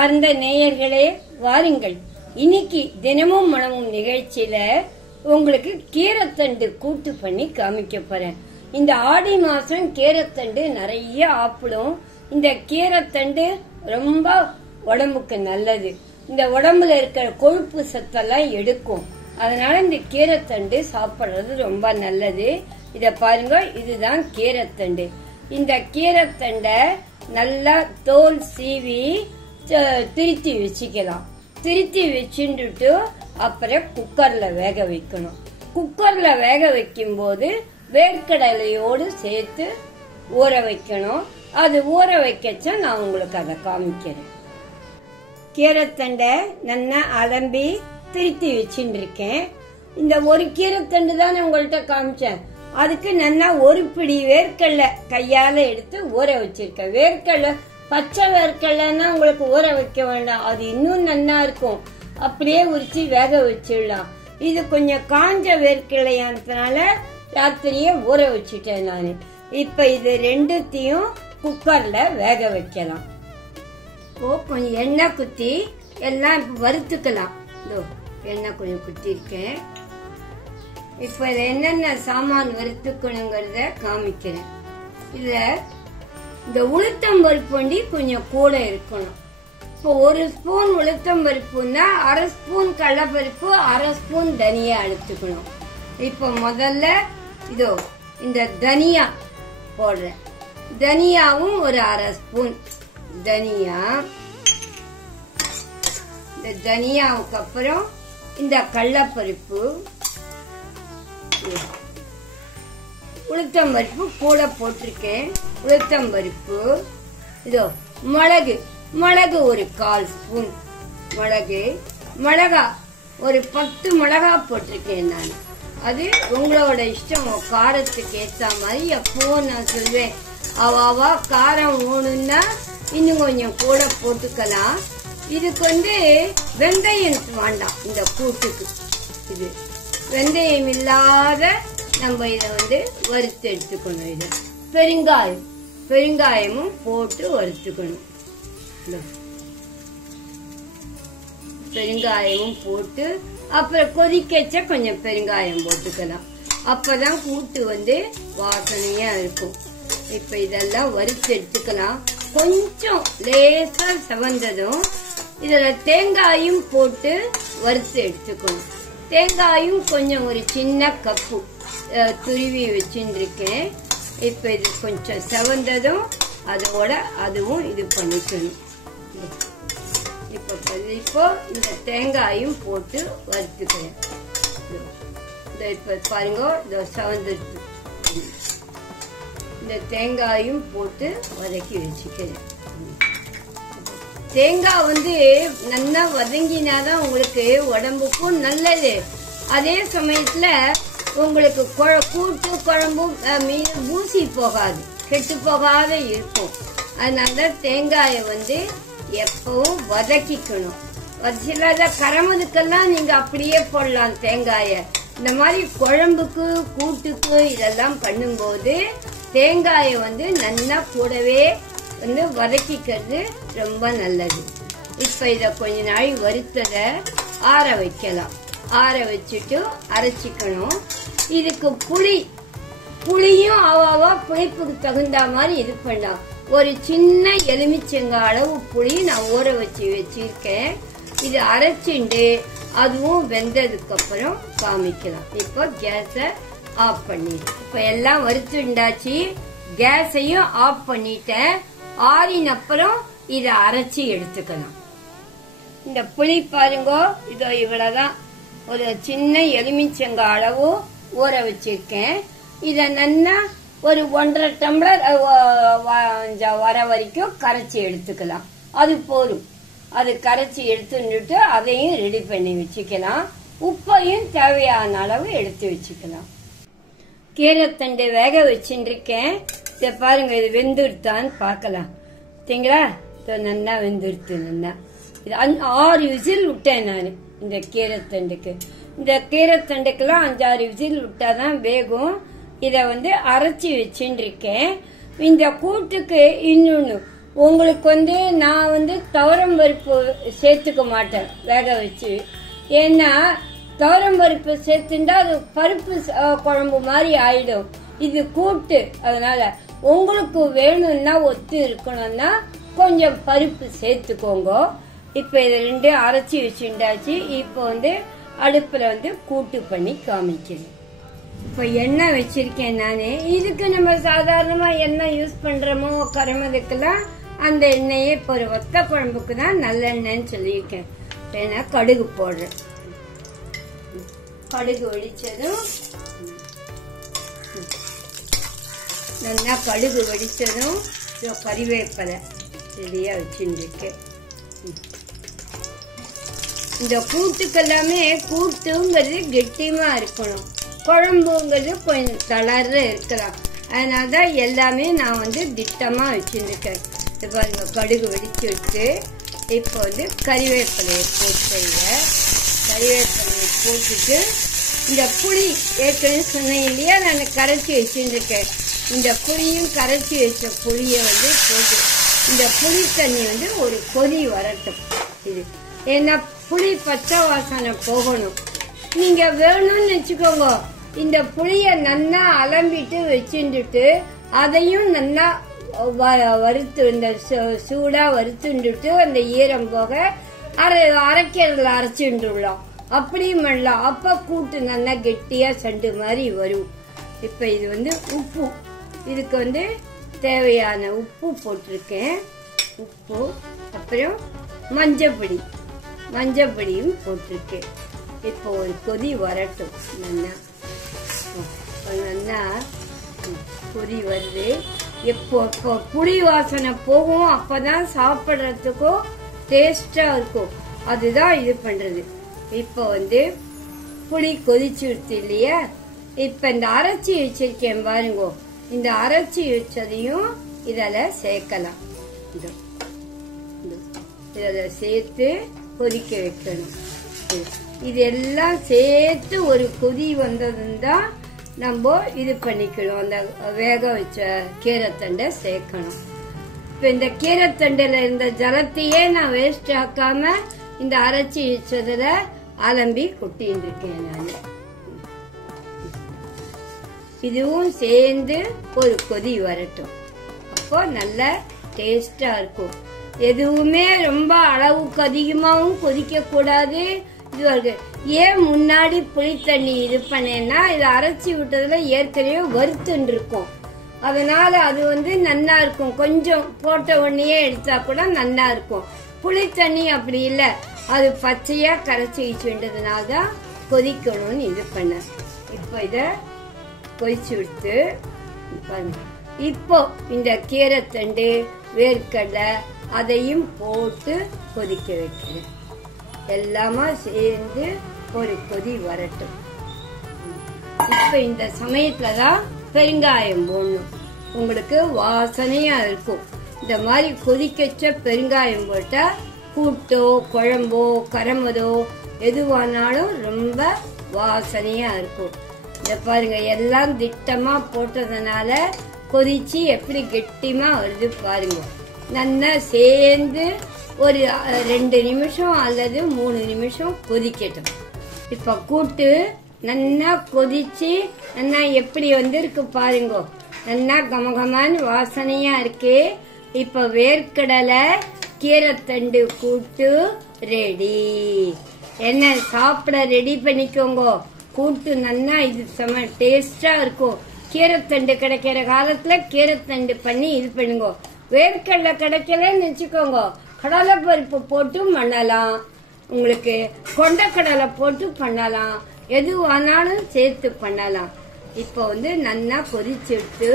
அன்பார்ந்த நேயர்களே, வாருங்கள். இன்னைக்கு தினமும் மனமும் நிகழ்ச்சியில உங்களுக்கு கீரைத்தண்டு கூட்டு பண்ணி காமிக்க போறேன். இந்த ஆடி மாசம் கீரைத்தண்டு நிறைய ஆப்பிடும். இந்த கீரைத்தண்டு ரொம்ப உடம்புக்கு நல்லது. இந்த உடம்புல இருக்கிற கொழுப்பு சத்தெல்லாம் எடுக்கும். அதனால இந்த கீரைத்தண்டு சாப்பிடுறது ரொம்ப நல்லது. இத பாருங்க, இதுதான் கீரைத்தண்டு. இந்த கீரைத்தண்டை நல்லா தோல் சீவி திருத்தி வச்சுக்கலாம். திருத்தி வச்சுட்டு அப்புறம் குக்கர்ல வேக வைக்கணும். குக்கர்ல வேக வைக்கும் போது வேர்க்கடலையோடு சேர்த்து ஊற வைக்கணும். அது ஊற வைக்கச்ச நான் உங்களுக்கு அதை காமிக்கிறேன். கீரைத்தண்டை நல்லா அலம்பி திருத்தி வச்சுட்டு இருக்கேன். இந்த ஒரு கீரைத்தண்டு தான் உங்கள்கிட்ட காமிச்சேன். அதுக்கு நல்லா ஒரு பிடி வேர்க்கடலை கையால எடுத்து ஊற வச்சிருக்கேன். வேர்க்கடலை பச்சை வேர்க்கடலைன்னா உங்களுக்கு ஊற வைக்க வேண்டாம், அது இன்னும் நல்லா இருக்கும். அப்படியே உரிச்சு வேக வச்சிடலாம். இது கொஞ்சம் காஞ்ச வேர்க்கடலையானதுனால ராத்திரியே ஊற வச்சுட்டேன் நானு. இப்ப இது ரெண்டுத்தையும் குக்கர்ல வேக வைக்கலாம். கொஞ்சம் எண்ணெய் குத்தி எல்லாம் இப்ப வறுத்துக்கலாம். எண்ணெய் கொஞ்சம் குத்தி இருக்கேன். இப்ப இத என்னென்ன சாமான் வறுத்துக்கணுங்கிறத காமிக்கிறேன். இதுல இந்த உளுத்தம்பருப்பு வண்டி கொஞ்சம் கூட இருக்கணும். இப்போ ஒரு ஸ்பூன் உளுத்தம்பருப்புன்னா அரை ஸ்பூன் கடலைப்பருப்பு, அரை ஸ்பூன் தனியா எடுத்துக்கணும். இப்ப முதல்ல இதோ இந்த தனியா போடுறேன். தனியாவும் ஒரு அரை ஸ்பூன் தனியா. இந்த தனியாவுக்கு அப்புறம் இந்த கடலைப்பருப்பு, உளுத்தம்பருப்பு கூட போட்டிருக்கேன். உளுத்தம்பருப்பு, இதோ மிளகு, மிளகு ஒரு 1/4 ஸ்பூன் மிளகு, மிளகா ஒரு 10 மிளகா போட்டிருக்கேன் நான். அது உங்களோட இஷ்டம், காரத்துக்கு ஏற்ற மாதிரி. எப்போ நான் சொல்வேன், அவாவா காரம் வேணும்னா இன்னும் கொஞ்சம் கூட போட்டுக்கலாம். இதுக்கு வெந்தயம் வேண்டாம் இந்த கூட்டுக்கு. இது வெந்தயம் இல்லாத நம்ம இத வறுத்து எடுத்துக்கணும். இது பெருங்காயம், பெருங்காயமும் போட்டு வறுத்துக்கணும். பெருங்காயமும் போட்டு அப்புறம் கொதிக்கச்ச கொஞ்சம் பெருங்காயம் போட்டுக்கலாம். அப்பதான் கூட்டு வாசனையா இருக்கும். இப்ப இதெல்லாம் வறுத்து எடுத்துக்கலாம். கொஞ்சம் லேசா செவந்ததும் இதுல தேங்காயும் போட்டு வறுத்து எடுத்துக்கணும். தேங்காயும் கொஞ்சம் ஒரு சின்ன கப்பு துருவி வச்சுருக்கேன். இப்ப இது கொஞ்சம் செவந்ததும் அதோட அதுவும் இது பண்ணிக்கணும். இப்போ இந்த தேங்காயும் போட்டு வறுத்துக்கிறேன். இப்ப பாருங்க, இந்த செவந்துருக்கு. இந்த தேங்காயும் போட்டு வதக்கி வச்சுக்கிறேன். தேங்காய் நல்லா வதங்கினாதான் உங்களுக்கு உடம்புக்கும் நல்லது. அதே சமயத்துல உங்களுக்கு கூட்டு குழம்பும் மீன் ஊசி போகாது, கெட்டு போகாத இருக்கும். அதனால தேங்காயை எப்பவும் வதக்கிக்கணும். சிலத கரமதுக்கெல்லாம் நீங்க அப்படியே போடலாம் தேங்காய. இந்த மாதிரி குழம்புக்கு கூட்டுக்கு இதெல்லாம் பண்ணும்போது தேங்காயை நல்லா கூடவே வதக்கிக்கிறது ரொம்ப நல்லது. இப்ப இத கொஞ்ச நாள் வறுத்ததை ஆற வைக்கலாம். ஆற வச்சுட்டு அரைச்சிக்கணும். இதுக்கு புளியும் அவாவா புளிப்புக்கு தகுந்த மாதிரி இது பண்ணலாம். ஒரு சின்ன எலுமிச்சங்க அளவு புளி நான் ஊற வச்சு வச்சிருக்கேன். இது அரைச்சிண்டு அதுவும் வெந்ததுக்கு அப்புறம் காமிக்கலாம். இப்போ கேஸ ஆஃப் பண்ணிட்டு, இப்ப எல்லாம் வறுத்துண்டாச்சு. கேஸையும் ஆஃப் பண்ணிட்டேன். ஆறின அப்புறம் இத அரைச்சி எடுத்துக்கலாம். இந்த புளி பாருங்க, இதோ இவ்வளவுதான். ஒரு சின்ன எலுமிச்சங்க அளவு ஊற வச்சிருக்கேன். இத நல்லா ஒரு 1.5 டம்ளர் வர வரைக்கும் கரைச்சி எடுத்துக்கலாம். அது போதும். அது கரைச்சி எடுத்துட்டு அதையும் ரெடி பண்ணி வச்சுக்கலாம். உப்பையும் தேவையான அளவு எடுத்து வச்சுக்கலாம். கீரைத்தண்டை வேக வச்சுருக்கேன். இத பாருங்க, இது வெந்துடுத்தான்னு பாக்கலாம். சரிங்களா? நல்லா வெந்துடுத்து. நல்லா இது 6 விசில் விட்டேன் நான் இந்த கீரைத்தண்டுக்கு. இந்த கீரைத்தண்டுக்கெல்லாம் 5-6 விசில் விட்டாதான் வேகும். இத அரைச்சி வச்சுருக்கேன். இந்த கூட்டுக்கு இன்னொன்னு உங்களுக்கு நான் துவரம் பருப்பு சேர்த்துக்க மாட்டேன் வேக வச்சு. ஏன்னா துவரம் பருப்பு சேர்த்துட்டா அது பருப்பு குழம்பு மாதிரி ஆயிடும். இது கூட்டு, அதனால உங்களுக்கு வேணும்னா ஒத்து இருக்கணும்னா கொஞ்சம் பருப்பு சேர்த்துக்கோங்க. இப்ப இது ரெண்டும் அரைச்சி வச்சுட்டாச்சு. இப்போ அடுப்புல கூட்டு பண்ணி காமிக்கிறேன். இப்ப எண்ணெய் வச்சிருக்கேன் நானு. இதுக்கு நம்ம சாதாரணமா எண்ணெய் யூஸ் பண்றோமோ கரமதுக்கெல்லாம் அந்த எண்ணெயே இப்ப ஒரு வத்த குழம்புக்கு தான் நல்லெண்ணெய்ன்னு சொல்லியிருக்கேன். ஏன்னா கடுகு போடுறேன். கடுகு வெடிச்சதும் நல்லா கடுகு வெடிச்சதும் கறிவேப்பிலை ரெடியா வச்சுருக்கேன். இந்த கூட்டுக்கெல்லாமே கூட்டுங்கிறது கெட்டியமா இருக்கணும், குழம்புங்கிறது கொஞ்சம் தளர்ற இருக்கலாம். அதனாலதான் எல்லாமே நான் திட்டமா வச்சுருக்கேன். பாருங்க கடுகு வெடிச்சு வச்சு இப்போ கறிவேப்பிலையை போட்டுங்க. கறிவேப்பிலையை போட்டுட்டு இந்த புளி ஏற்கனவே சொன்னேன் இல்லையா, நான் கரைச்சி வச்சுருக்கேன். இந்த புளியும் கரைச்சி வச்ச புளியை போட்டு இந்த புளி தண்ணி ஒரு கொதி வரட்டும். இது ஏன்னா புளி பச்சை வாசனை போகணும். நீங்க வேணும்னு வச்சுக்கோங்க, இந்த புளிய நல்லா அலம்பிட்டு வச்சுட்டு அதையும் நல்லா வறுத்து இந்த சூடா வறுத்துட்டு அந்த ஈரம் போக அரைக்கிறதுல அரைச்சுட்டுலாம் அப்படியும் பண்ணலாம். அப்ப கூட்டு நல்லா கெட்டியா சண்டு மாதிரி வரும். இப்ப இது உப்பு, இதுக்கு தேவையான உப்பு போட்டிருக்கேன். உப்பு, அப்புறம் மஞ்சப்பொடியும் போட்டிருக்கேன். இப்போ ஒரு கொதி வரட்டும். நல்லா கொதி வருது. எப்போ புளி வாசனை போகும் அப்பதான் சாப்பிடுறதுக்கும் டேஸ்டா இருக்கும். அதுதான் இது பண்றது. இப்போ புளி கொதிச்சு விடுத்து இல்லையா, இப்ப இந்த அரைச்சி வச்சிருக்கேன் பாருங்க, இந்த அரைச்சி வச்சதையும் இதில் சேர்க்கலாம். இதில் சேர்த்து கொதிக்க வைக்கணும். இதெல்லாம் சேர்த்து ஒரு கொதி வந்ததுதான் நம்ம இது பண்ணிக்கணும். அந்த வேக வச்ச கீரைத்தண்டை சேர்க்கணும். இப்ப இந்த கீரைத்தண்டில இருந்த ஜலத்தையே நான் வேஸ்ட் ஆக்காம இந்த அரைச்சி வச்சதுல அலம்பி கொட்டின்னு இருக்கேன் நான். இதுவும் சேர்ந்து ஒரு கொதி வரட்டும். அப்போ நல்ல டேஸ்டா இருக்கும். எதுவுமே ரொம்ப அளவுக்கு அதிகமாவும் கொதிக்க கூடாது. இது ஏன் முன்னாடி புளி தண்ணி இது பண்ணேன்னா, இது அரைச்சி விட்டதுல ஏற்கனவே வறுத்துன்னு இருக்கும். அதனால அது நல்லா இருக்கும். கொஞ்சம் போட்ட உடனே எடுத்தா கூட நல்லா இருக்கும். புளி தண்ணி அப்படி இல்ல, அது பச்சையா கரைச்சி வச்சுன்றதுனால தான் கொதிக்கணும்னு இது பண்ண. இப்ப இத கொதிச்சு விட்டு இப்போ இந்த கீரைத்தண்டு வேர்க்கடலை அதையும் போட்டு கொதிக்க வைக்கிறேன். எல்லாமா சேர்ந்து ஒரு கொதி வரட்டும். இப்ப இந்த சமயத்துலதான் பெருங்காயம் போடணும். உங்களுக்கு வாசனையா இருக்கும். இந்த மாதிரி கொதிக்கச்ச பெருங்காயம் போட்டா கூட்டோ குழம்போ கரமதோ எதுவானாலும் ரொம்ப வாசனையா இருக்கும். இத பாருங்க, எல்லாம் திட்டமா போட்டதுனால கொதிச்சு எப்படி கெட்டிமா வருது பாருங்க. நல்லா சேர்ந்து ஒரு 2 நிமிஷம் அல்லது 3 நிமிஷம் கொதிக்கட்டும். இப்ப கூட்டு நல்லா கொதிச்சு நல்லா எப்படி இருக்கு பாருங்க. நல்லா கமகமான வாசனையா இருக்கு. இப்ப வேர்க்கடலை கீரைத்தண்டு கூட்டு ரெடி. என்ன சாப்பிட ரெடி பண்ணிக்கோங்க. கூட்டு நல்லா இது செம டேஸ்டா இருக்கும். கீரைத்தண்டு கிடைக்கிற காலத்துல கீரைத்தண்டு பண்ணி இது பண்ணுங்க. வேர்க்கடலை கிடைக்கலன்னு வச்சுக்கோங்க, கடலை பருப்பு போட்டும் பண்ணலாம், உங்களுக்கு கொண்டக்கடலை போட்டு பண்ணலாம், எது வேணாலும் சேர்த்து பண்ணலாம். இப்போ நல்லா கொதிச்சுட்டு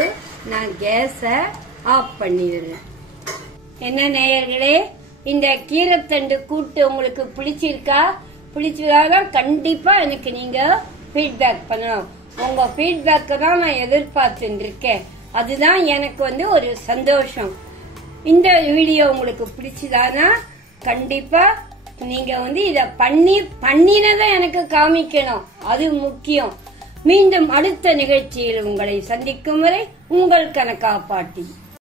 நான் கேஸ ஆஃப் பண்ணிடுறேன். என்ன நேயர்களே, இந்த கீரைத்தண்டு கூட்டு உங்களுக்கு பிடிச்சிருக்கா? பிடிச்சதாதான் கண்டிப்பா எனக்கு நீங்க ஃபீட்பேக் பண்ணணும். உங்க ஃபீட்பேக்கை தான் நான் எதிர்பார்த்துட்டு இருக்கேன். அதுதான் எனக்கு ஒரு சந்தோஷம். இந்த வீடியோ உங்களுக்கு பிடிச்சதானா கண்டிப்பா நீங்க இத பண்ணினதை எனக்கு காமிக்கணும். அது முக்கியம். மீண்டும் அடுத்த நிகழ்ச்சியில் உங்களை சந்திக்கும் வரை உங்கள் கனகா பாட்டி.